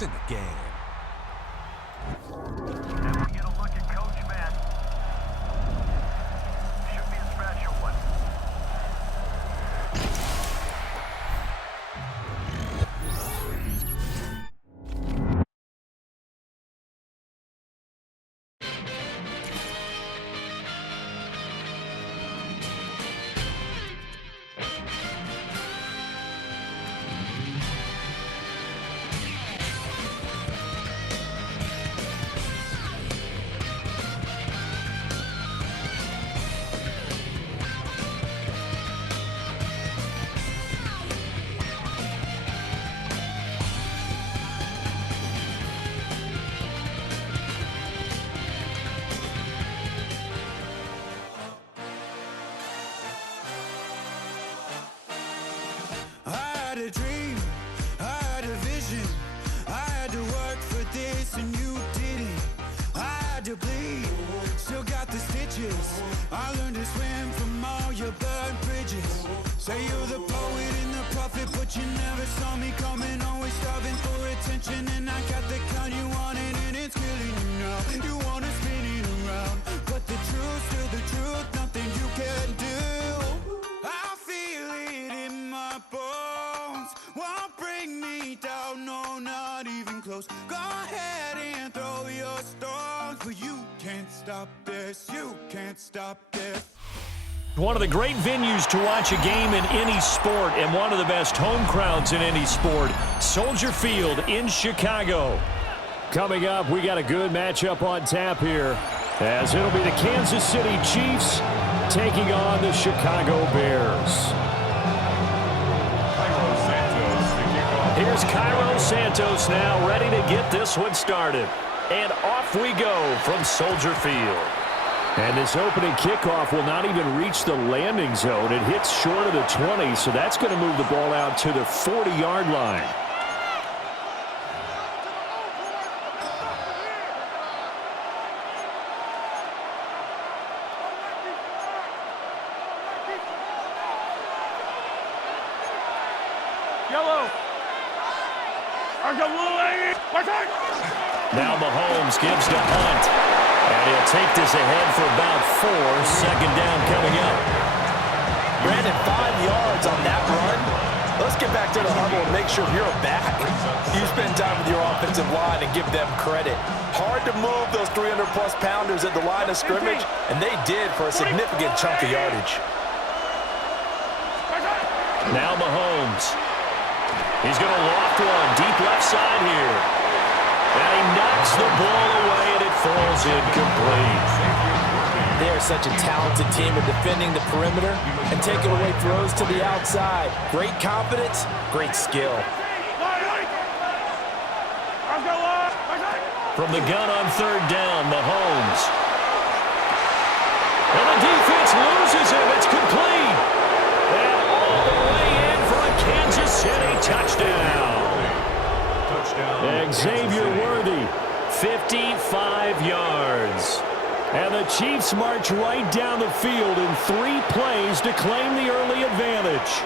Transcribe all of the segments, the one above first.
It's in the game. And we get a look at Coach Madden. Should be a special one. I had a dream, I had a vision, I had to work for this and you didn't. I had to bleed, still got the stitches. I learned to swim from all your burned bridges. Say you're the poet and the prophet, but you never saw me coming. Always starving for attention, and I got the kind you wanted, and it's killing you now. You wanna spin it around, but the truth's still the truth, nothing you can do. I feel it in my bones, won't bring me down, no, not even close. Go ahead and throw your stones, but you can't stop this, you can't stop this. One of the great venues to watch a game in any sport, and one of the best home crowds in any sport, Soldier Field in Chicago. Coming up, we got a good matchup on tap here, as it'll be the Kansas City Chiefs taking on the Chicago Bears. Here's Cairo Santos now, ready to get this one started. And off we go from Soldier Field. And this opening kickoff will not even reach the landing zone. It hits short of the 20, so that's going to move the ball out to the 40-yard line. Now Mahomes gives to Hunt. And he'll take this ahead for about 4. Second down coming up. Brandon, 5 yards on that run. Let's get back to the huddle and make sure you're back. You spend time with your offensive line and give them credit. Hard to move those 300-plus pounders at the line of scrimmage, and they did for a significant chunk of yardage. Now Mahomes. He's going to loft one deep left side here. And he knocks the ball away, and it falls incomplete. They are such a talented team at defending the perimeter and taking away throws to the outside. Great confidence, great skill. From the gun on third down, Mahomes. And the defense loses him. It's complete. And all the way in for a Kansas City touchdown. Xavier Worthy, 55 yards. And the Chiefs march right down the field in 3 plays to claim the early advantage.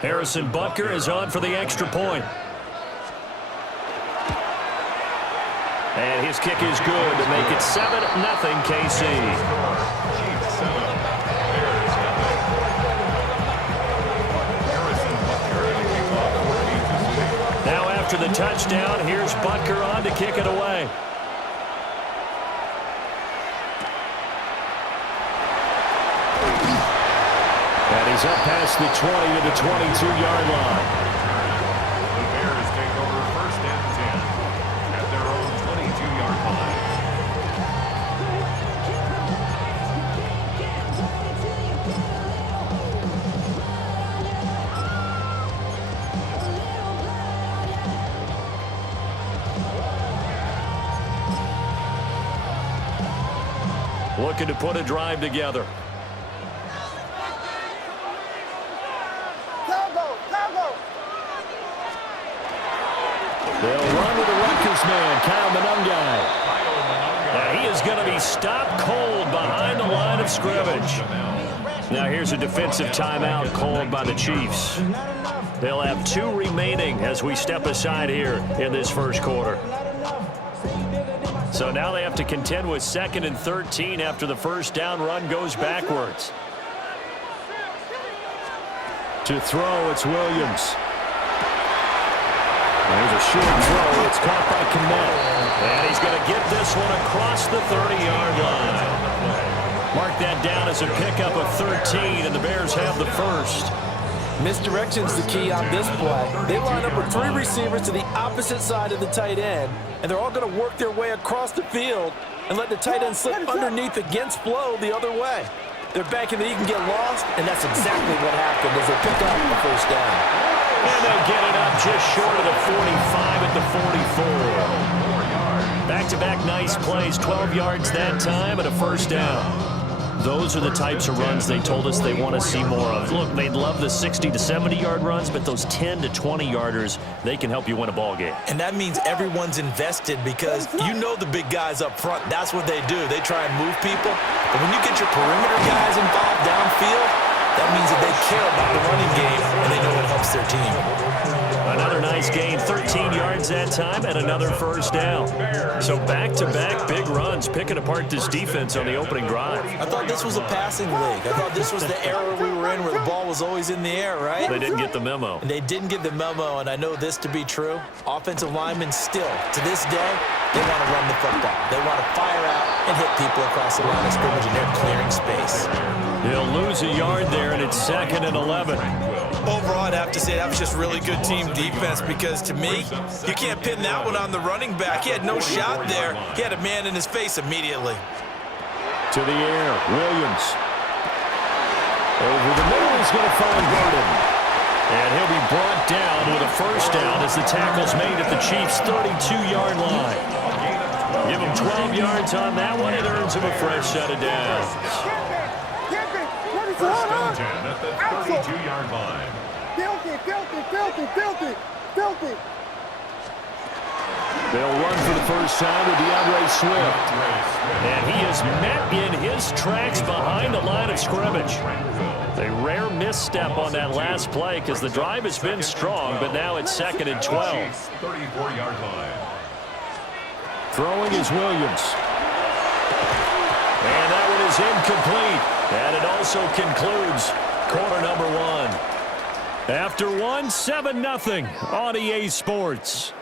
Harrison Butker is on for the extra point. And his kick is good to make it 7-0 KC. Now after the touchdown, here's Butker on to kick it away. And he's up past the 20 to the 22-yard line. The Bears take over first and 10 at their own 22-yard line. Looking to put a drive together. They'll run with the Rutgers man, Kyle Monungai. Now he is going to be stopped cold behind the line of scrimmage. Now here's a defensive timeout called by the Chiefs. They'll have 2 remaining as we step aside here in this first quarter. So now they have to contend with 2nd and 13 after the first down run goes backwards. To throw, it's Williams. There's a short throw. It's caught by Kmet. And he's going to get this one across the 30-yard line. Mark that down as a pickup of 13, and the Bears have the first. Misdirection's the key on this play. They line up with 3 receivers to the opposite side of the tight end, and they're all going to work their way across the field and let the tight end slip underneath against flow the other way. They're banking that he can get lost, and that's exactly what happened as they pick up the first down. And they get it up just short of the 45 at the 44. Back-to-back nice plays, 12 yards that time and a first down. Those are the types of runs they told us they want to see more of. Look, they'd love the 60 to 70-yard runs, but those 10 to 20-yarders, they can help you win a ball game. And that means everyone's invested because you know the big guys up front, that's what they do. They try and move people. But when you get your perimeter guys involved downfield, that means that they care about the running game and they know it helps their team. Another nice gain, 13 yards that time, and another first down. So back-to-back big runs, picking apart this defense on the opening drive. I thought this was a passing league. I thought this was the era we were in where the ball was always in the air, right? They didn't get the memo. And they didn't get the memo, and I know this to be true. Offensive linemen still, to this day, they want to run the football. They want to fire out and hit people across the line of scrimmage, and they're clearing space. He'll lose a yard there, and it's 2nd and 11. Overall, I'd have to say that was just really good team defense because, to me, you can't pin that one on the running back. He had no shot there. He had a man in his face immediately. To the air, Williams. Over the middle, he's going to find Gordon. And he'll be brought down with a first down as the tackle's made at the Chiefs' 32-yard line. Give him 12 yards on that one. It earns him a fresh set of downs. First and 10 at the 32-yard line. Filthy. They'll run for the first time with DeAndre Swift. And he is met in his tracks behind the line of scrimmage. A rare misstep on that last play because the drive has been strong, but now it's 2nd and 12. 34-yard line. Throwing is Williams. And that one is incomplete. And it also concludes quarter number 1. After 1, 7-0 on EA Sports.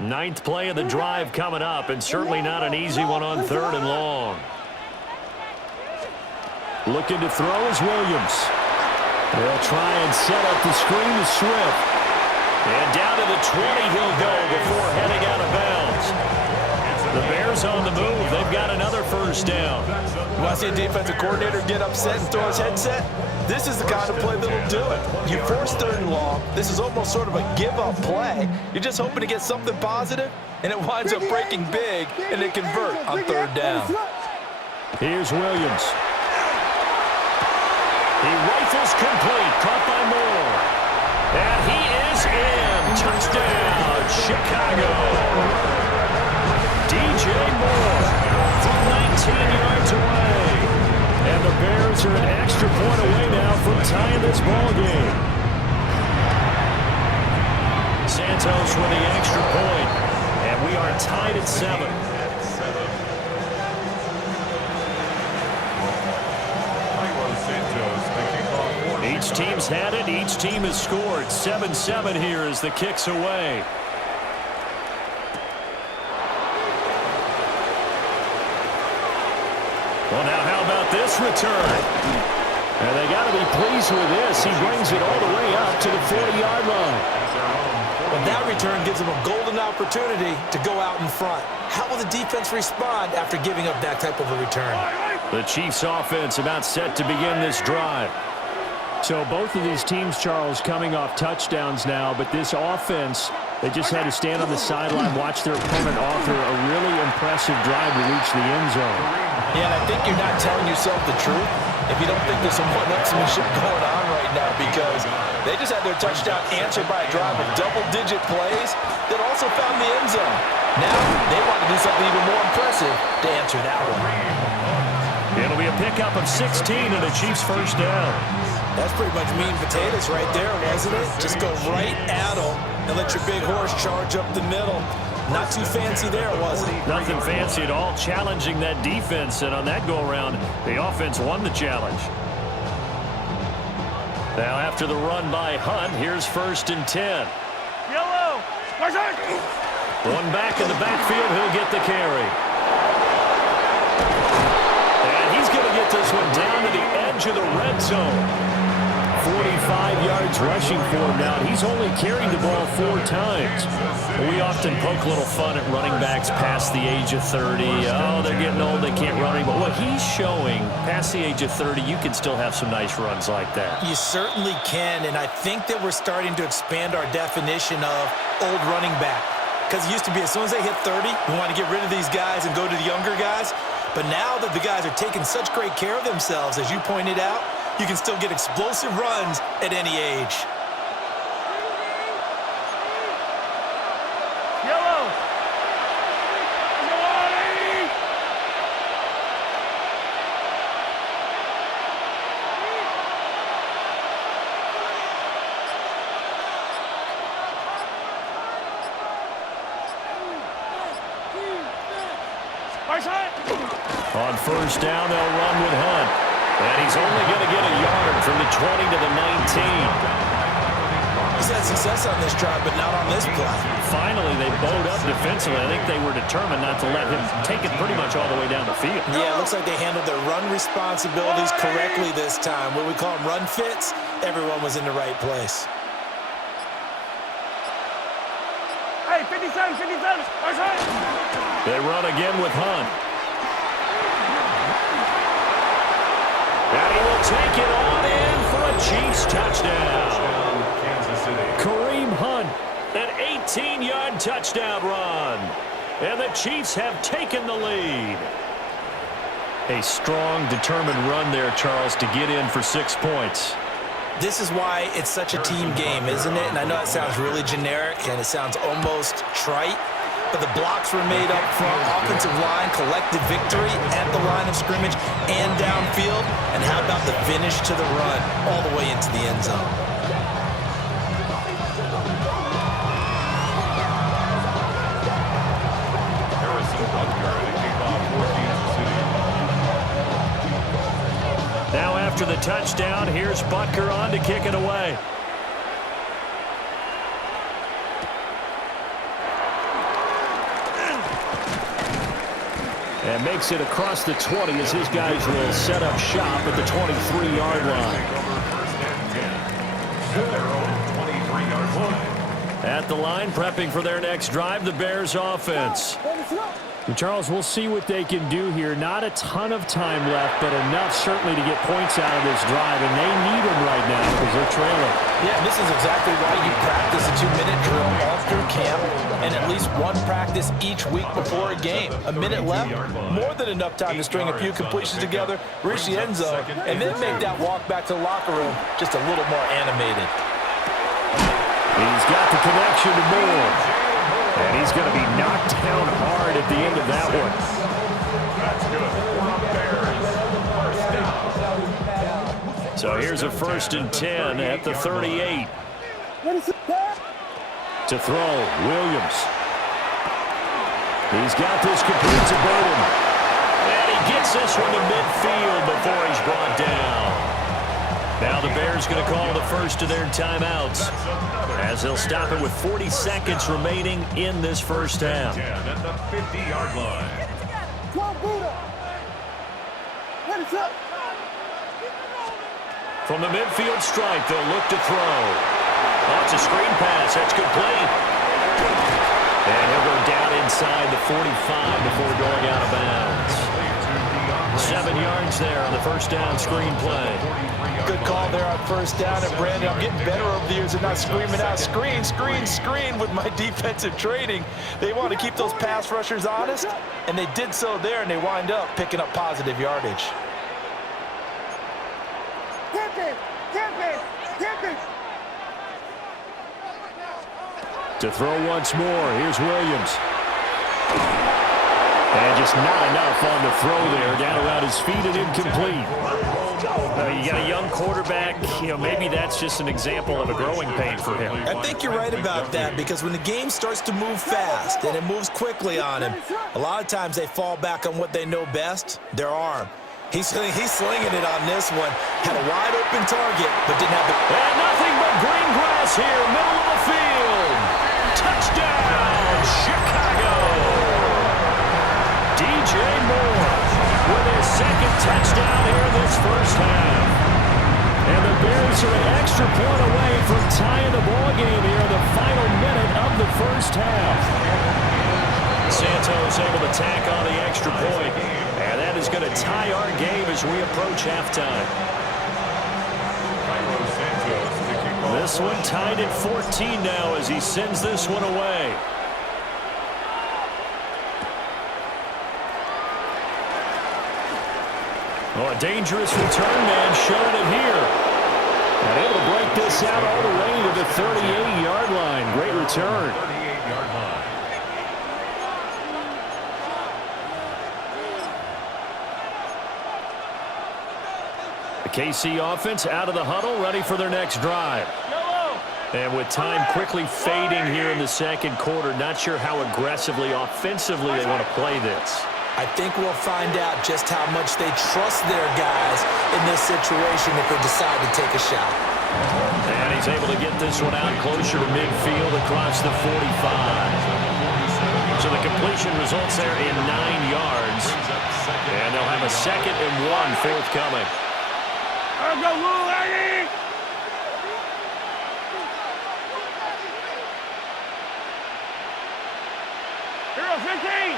Ninth play of the drive coming up, and certainly not an easy one on 3rd and long. Looking to throw is Williams. They'll try and set up the screen to Swift. And down to the 20 he'll go before heading out of bounds. The Bears on the move. They've got another first down. You want to see a defensive coordinator get upset and throw his headset? This is the kind of play that'll do it. You force 3rd and long. This is almost sort of a give-up play. You're just hoping to get something positive, and it winds up breaking big, and they convert on 3rd down. Here's Williams. He rifles complete, caught by Moore. And he is in. Touchdown, Chicago. DJ Moore from 19 yards away. And the Bears are an extra point away now from tying this ball game. Santos with the extra point. And we are tied at 7. Each team's had it. Each team has scored. 7-7 here as the kick's away. Well, now how about this return? And they got to be pleased with this. He brings it all the way up to the 40-yard line. Well, that return gives them a golden opportunity to go out in front. How will the defense respond after giving up that type of a return? The Chiefs' offense about set to begin this drive. So both of these teams, Charles, coming off touchdowns now, but this offense, they just had to stand on the sideline, watch their opponent author a really impressive drive to reach the end zone. Yeah, and I think you're not telling yourself the truth if you don't think there's some one-upsmanship going on right now, because they just had their touchdown answered by a drive of double-digit plays that also found the end zone. Now they want to do something even more impressive to answer that one. It'll be a pickup of 16 and a Chiefs first down. That's pretty much meat and potatoes right there, wasn't it? Just go right at them and let your big horse charge up the middle. Not too fancy there, was it? Nothing fancy at all, challenging that defense, and on that go-around, the offense won the challenge. Now after the run by Hunt, here's 1st and 10. Yellow! One back in the backfield, he'll get the carry. And he's going to get this one down to the edge of the red zone. 45 yards rushing for him now. He's only carried the ball 4 times. We often poke a little fun at running backs past the age of 30. Oh, they're getting old, they can't run anymore. What he's showing, past the age of 30, you can still have some nice runs like that. You certainly can, and I think that we're starting to expand our definition of old running back. Because it used to be as soon as they hit 30, we want to get rid of these guys and go to the younger guys. But now that the guys are taking such great care of themselves, as you pointed out, you can still get explosive runs at any age. Yellow! On 1st down, they'll run with Hunt. And he's only going to get a yard from the 20 to the 19. He's had success on this drive, but not on this play. Finally, they bowed up defensively. I think they were determined not to let him take it pretty much all the way down the field. Yeah, it looks like they handled their run responsibilities correctly this time. What we call them run fits, everyone was in the right place. Hey, 57. They run again with Hunt. And he will take it on in for a Chiefs touchdown. Kansas City. Kareem Hunt, an 18-yard touchdown run. And the Chiefs have taken the lead. A strong, determined run there, Charles, to get in for 6 points. This is why it's such a team game, isn't it? And I know it sounds really generic and it sounds almost trite, but the blocks were made up front, offensive line, collective victory at the line of scrimmage and downfield. And how about the finish to the run all the way into the end zone? Now after the touchdown, here's Butker on to kick it away. And makes it across the 20 as his guys will set up shop at the 23-yard line. At the line, prepping for their next drive, the Bears offense. And Charles, we'll see what they can do here. Not a ton of time left, but enough certainly to get points out of this drive, and they need them right now because they're trailing. Yeah, this is exactly why you practice a 2-minute drill all through camp and at least one practice each week before a game. A minute left, more than enough time to string a few completions together, reach the end zone, and then make that walk back to the locker room just a little more animated. He's got the connection to Moore. And he's going to be knocked down hard at the end of that one. That's good. So here's a 1st and 10 at the 38. To throw, Williams. He's got this complete to Burden. And he gets this one to midfield before he's brought down. Now the Bears going to call the first of their timeouts, as they'll stop it with 40 seconds remaining in this first half. At the 50-yard line. From the midfield stripe, they'll look to throw. Oh, it's a screen pass. That's complete. And he'll go down inside the 45 before going out of bounds. 7 yards there on the first down screen play. Good call there on first down. And, Brandon, I'm getting better over the years at not screaming out, screen, screen, screen with my defensive training. They want to keep those pass rushers honest, and they did so there, and they wind up picking up positive yardage. To throw once more, here's Williams. And just not enough on the throw there, down around his feet and incomplete. You got a young quarterback, maybe that's just an example of a growing pain for him. I think you're right about that, because when the game starts to move fast and it moves quickly on him, a lot of times they fall back on what they know best, their arm. He's slinging it on this one. Had a wide open target, but didn't have the... And nothing but green grass here, middle of the field. Touchdown, Chicago. DJ Moore with his second touchdown here in this first half. And the Bears are an extra point away from tying the ball game here in the final minute of the first half. Santos able to tack on the extra point. And that is going to tie our game as we approach halftime. This one tied at 14 now as he sends this one away. Oh, a dangerous return man showing it here. And able to break this out all the way to the 38-yard line. Great return. 38-yard line. The KC offense out of the huddle, ready for their next drive. And with time quickly fading here in the second quarter, not sure how aggressively, offensively they want to play this. I think we'll find out just how much they trust their guys in this situation if they decide to take a shot. And he's able to get this one out closer to midfield across the 45. So the completion results there in 9 yards. And they'll have a 2nd and 1 forthcoming. Let's go, Lou, lady! Hero 15!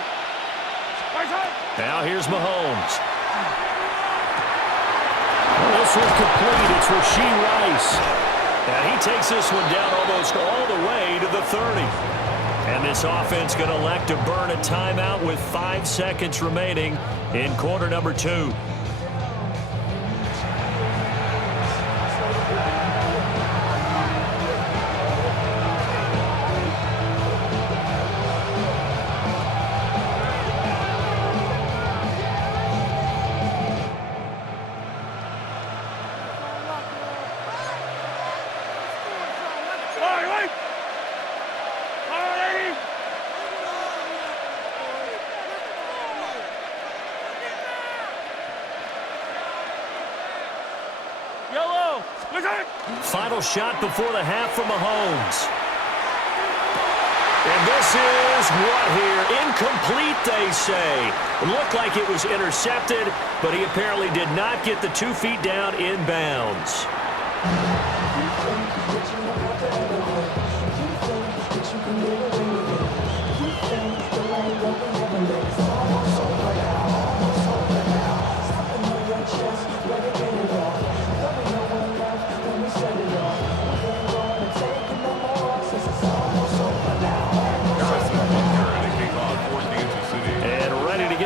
Now here's Mahomes. This one complete. It's Rashee Rice. And he takes this one down almost all the way to the 30. And this offense going to elect to burn a timeout with 5 seconds remaining in quarter number 2. Final shot before the half from Mahomes. And this is what here? Incomplete, they say. It looked like it was intercepted, but he apparently did not get the 2 feet down in bounds.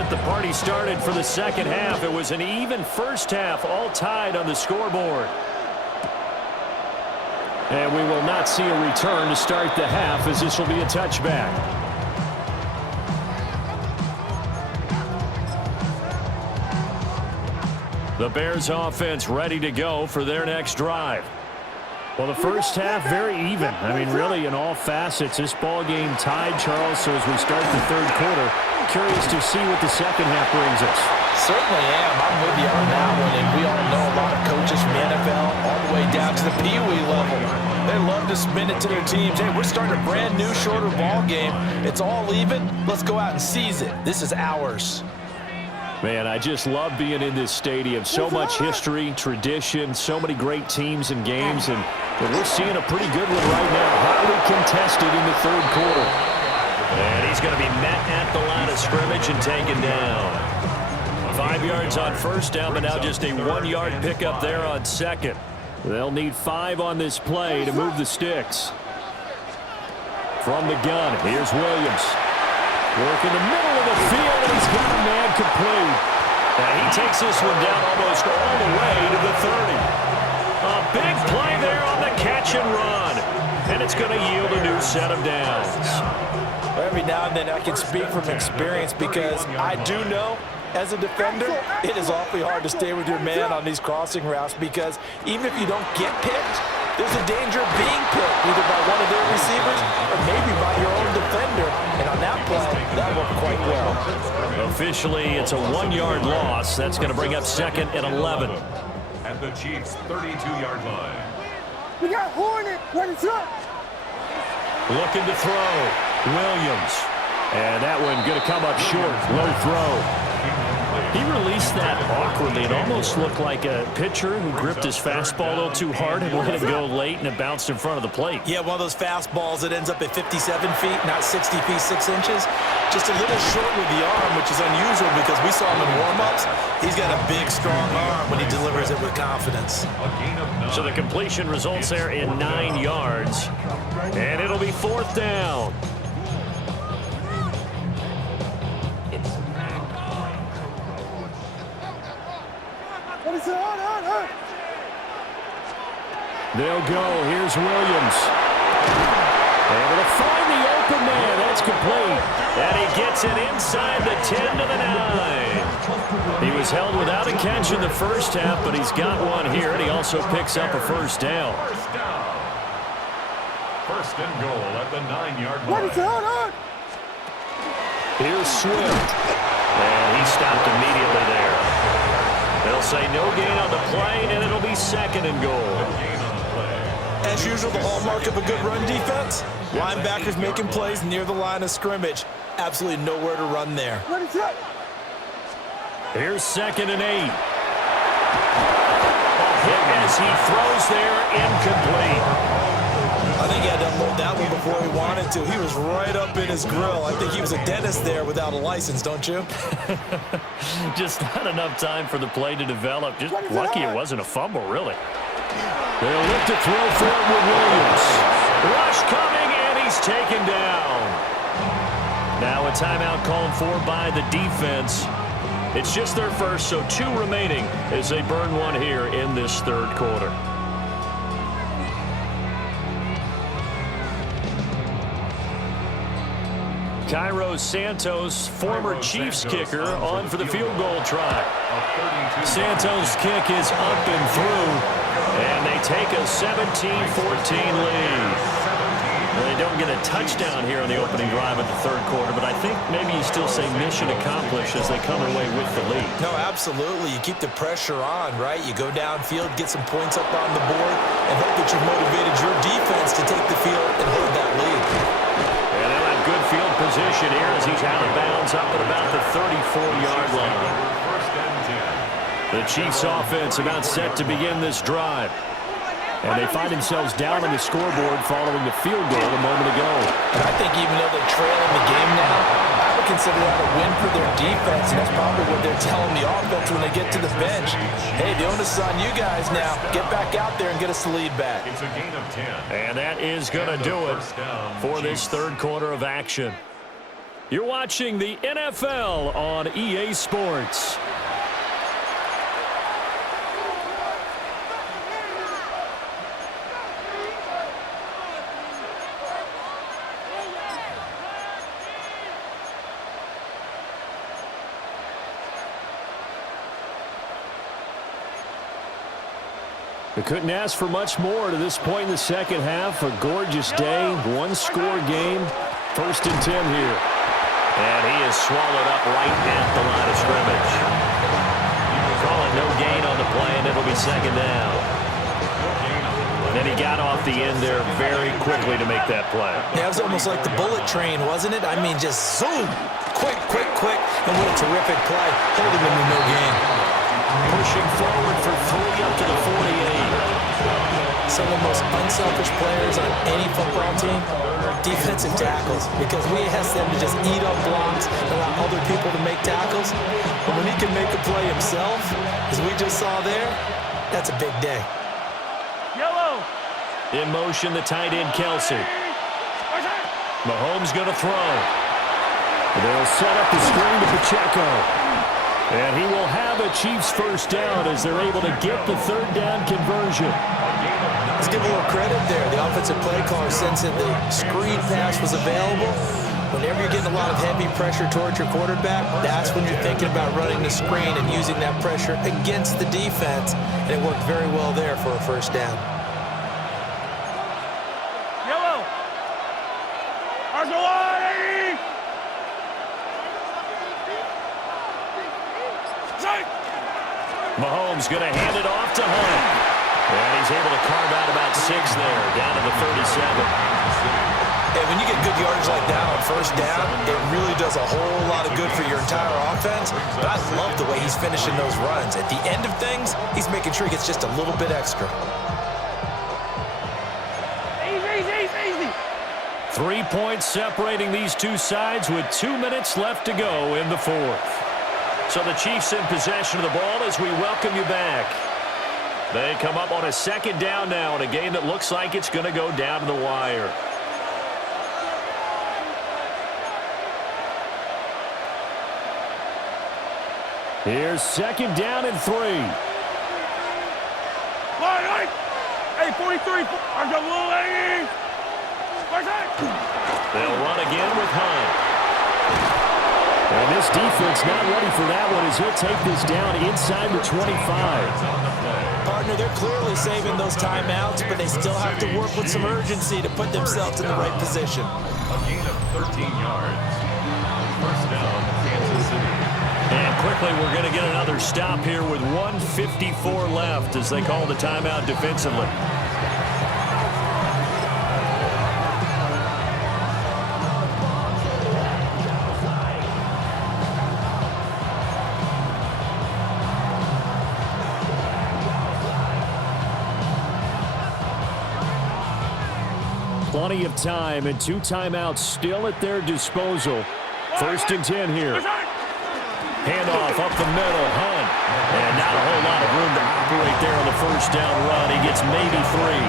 The party started for the second half. It was an even first half, all tied on the scoreboard. And we will not see a return to start the half, as this will be a touchback. The Bears offense ready to go for their next drive. Well, the first half very even. I mean, really in all facets, this ball game tied, Charles. So as we start the third quarter, curious to see what the second half brings us. Certainly am. I'm with you on that one. And we all know a lot of coaches from the NFL all the way down to the Pee Wee level. They love to spin it to their teams. Hey, we're starting a brand new, shorter ball game. It's all even. Let's go out and seize it. This is ours. Man, I just love being in this stadium. So much history, tradition, so many great teams and games, and we're seeing a pretty good one right now. Highly contested in the third quarter. And he's going to be met at the line of scrimmage and taken down. 5 yards on first down, but now just a 1-yard pickup there on second. They'll need 5 on this play to move the sticks. From the gun, here's Williams. Work in the middle of the field, and he's got a man complete. And he takes this one down almost all the way to the 30. A big play there on the catch and run. And it's going to yield a new set of downs. Every now and then I can speak from experience because I do know as a defender, it is awfully hard to stay with your man on these crossing routes because even if you don't get picked, there's a danger of being picked either by one of their receivers or maybe by your own defender. And on that play, that worked quite well. Officially, it's a 1-yard loss. That's going to bring up second and 11. At the Chiefs' 32-yard line. We got Hornet. What is up? Looking to throw. Williams. And that one going to come up short. Low throw. He released that awkwardly. It almost looked like a pitcher who gripped his fastball a little too hard and let it go late, and it bounced in front of the plate. Yeah, one of those fastballs that ends up at 57 feet, not 60 feet, 6 inches. Just a little short with the arm, which is unusual because we saw him in warm-ups. He's got a big, strong arm when he delivers it with confidence. So the completion results there in 9 yards. And it'll be 4th down. They'll go. Here's Williams. Able to find the open man. That's complete. And he gets it inside the 10 to the 9. He was held without a catch in the first half, but he's got one here, and he also picks up a first down. First and goal at the 9-yard line. Here's Swift. And he stopped immediately there. They'll say no gain on the play, and it'll be second and goal. As usual, the hallmark of a good run defense, linebackers making plays near the line of scrimmage. Absolutely nowhere to run there. Here's second and 8. A hit as he throws there, incomplete. I think he had to unload that one before he wanted to. He was right up in his grill. I think he was a dentist there without a license, don't you? Just not enough time for the play to develop. Just lucky it wasn't a fumble, really. They'll look to throw for it with Williams. Rush coming, and he's taken down. Now a timeout called for by the defense. It's just their first, so 2 remaining as they burn one here in this third quarter. Cairo Santos, former Chiefs kicker, on for the field goal try. Santos' kick is up and through. And they take a 17-14 lead. They don't get a touchdown here on the opening drive of the third quarter, but I think maybe you still say mission accomplished as they come away with the lead. No, absolutely. You keep the pressure on, right? You go downfield, get some points up on the board, and hope that you've motivated your defense to take the field and hold that lead. And they'll have good field position here as he's out of bounds up at about the 34-yard line. The Chiefs offense about set to begin this drive. And they find themselves down on the scoreboard following the field goal a moment ago. And I think even though they're trailing the game now, I would consider that a win for their defense, and that's probably what they're telling the offense when they get to the bench. Hey, the onus is on you guys now. Get back out there and get us the lead back. It's a gain of 10. And that is going to do it for this third quarter of action. You're watching the NFL on EA Sports. They couldn't ask for much more to this point in the second half. A gorgeous day, one-score game, 1st and 10 here. And he is swallowed up right at the line of scrimmage. Call it no gain on the play, and it'll be second down. And then he got off the end there very quickly to make that play. Yeah, it was almost like the bullet train, wasn't it? I mean, just zoom, quick, quick, quick, and what a terrific play, holding him to no gain. Pushing forward for 3 up to the 48. some of the most unselfish players on any football team? Defensive tackles, because we ask them to just eat up blocks and allow other people to make tackles. But when he can make a play himself, as we just saw there, that's a big day. Yellow. In motion, the tight end, Kelsey. Mahomes going to throw. They'll set up the screen to Pacheco. And he will have a Chiefs first down as they're able to get the third down conversion. Let's give a little credit there. The offensive play caller sensing the screen pass was available. Whenever you're getting a lot of heavy pressure towards your quarterback, that's when you're thinking about running the screen and using that pressure against the defense. And it worked very well there for a first down. Yellow. Archeway. Mahomes going to hand it off to Hunt. And he's able to carve out about 6 there, down to the 37. And when you get good yardage like that on first down, it really does a whole lot of good for your entire offense. But I love the way he's finishing those runs. At the end of things, he's making sure he gets just a little bit extra. Easy. 3 points separating these two sides with 2 minutes left to go in the fourth. So the Chiefs in possession of the ball as we welcome you back. They come up on a second down now in a game that looks like it's going to go down to the wire. Here's second down and 3. Hey, 43. They'll run again with Hunt. And this defense not ready for that one as he'll take this down inside the 25. Partner, they're clearly saving those timeouts, but they still have to work with some urgency to put themselves in the right position. A gain of 13 yards. First down, Kansas City. And quickly, we're going to get another stop here with 1:54 left as they call the timeout defensively. Plenty of time and 2 timeouts still at their disposal. First and 10 here. Handoff up the middle, Hunt. And not a whole lot of room to operate there on the first down run. He gets maybe 3.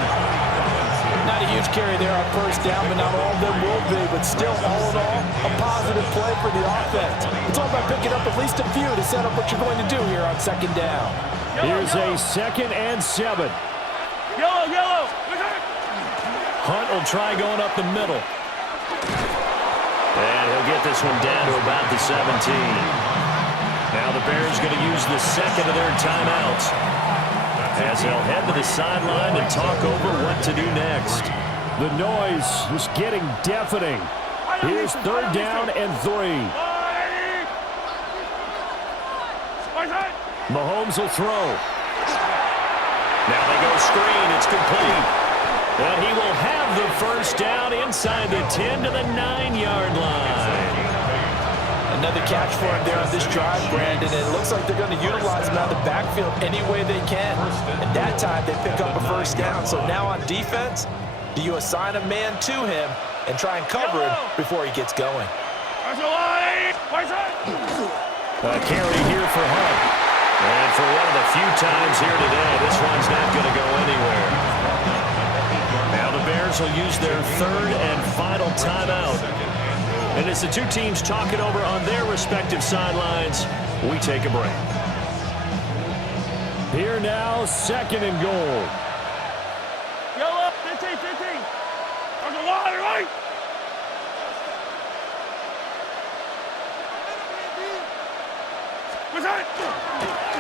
Not a huge carry there on first down, but not all of them will be. But still, all in all, a positive play for the offense. It's all about picking up at least a few to set up what you're going to do here on second down. Here's a 2nd and 7. Yellow. Hunt will try going up the middle. And he'll get this one down to about the 17. Now the Bears going to use the second of their timeouts as they'll head to the sideline and talk over what to do next. The noise is getting deafening. Here's third down and 3. Mahomes will throw. Now they go screen. It's complete. And he will have the first down inside the 10 to the 9-yard line. Another catch for him there on this drive, Brandon. And it looks like they're going to utilize him out of the backfield any way they can. And that time they pick up a first down. So now on defense, do you assign a man to him and try and cover him before he gets going? A carry here for Hunt. And for one of the few times here today, this one's not going to go anywhere. Now the Bears will use their third and final timeout. And as the two teams talk it over on their respective sidelines, we take a break. Here now, 2nd and goal. Yellow, 15. There's a lot, right?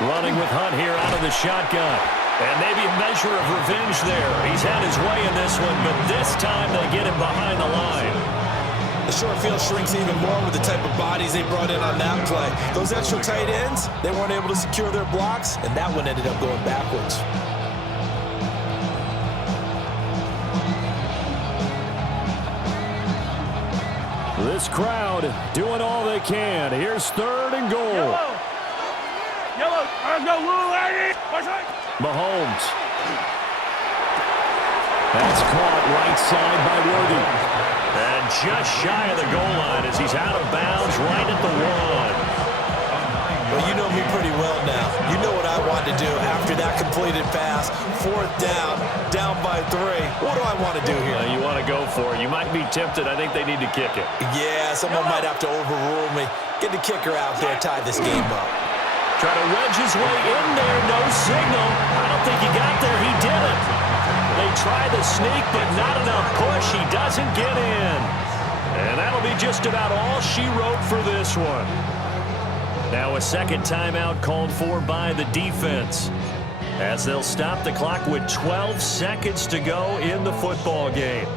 Running with Hunt here out of the shotgun. And maybe a measure of revenge there. He's had his way in this one, but this time they get him behind the line. The short field shrinks even more with the type of bodies they brought in on that play. Those extra tight ends, they weren't able to secure their blocks, and that one ended up going backwards. This crowd doing all they can. Here's third and goal. Yellow. Let's go, little lady. Mahomes. That's caught right side by Worthy. And just shy of the goal line as he's out of bounds right at the 1. Well, you know me pretty well now. You know what I want to do after that completed pass. 4th down by 3. What do I want to do here? You want to go for it. You might be tempted. I think they need to kick it. Yeah, someone might have to overrule me. Get the kicker out there, tie this game up. Try to wedge his way in there. No signal. I don't think he got there. He didn't. They try the sneak, but not enough push. He doesn't get in. And that'll be just about all she wrote for this one. Now a second timeout called for by the defense, as they'll stop the clock with 12 seconds to go in the football game.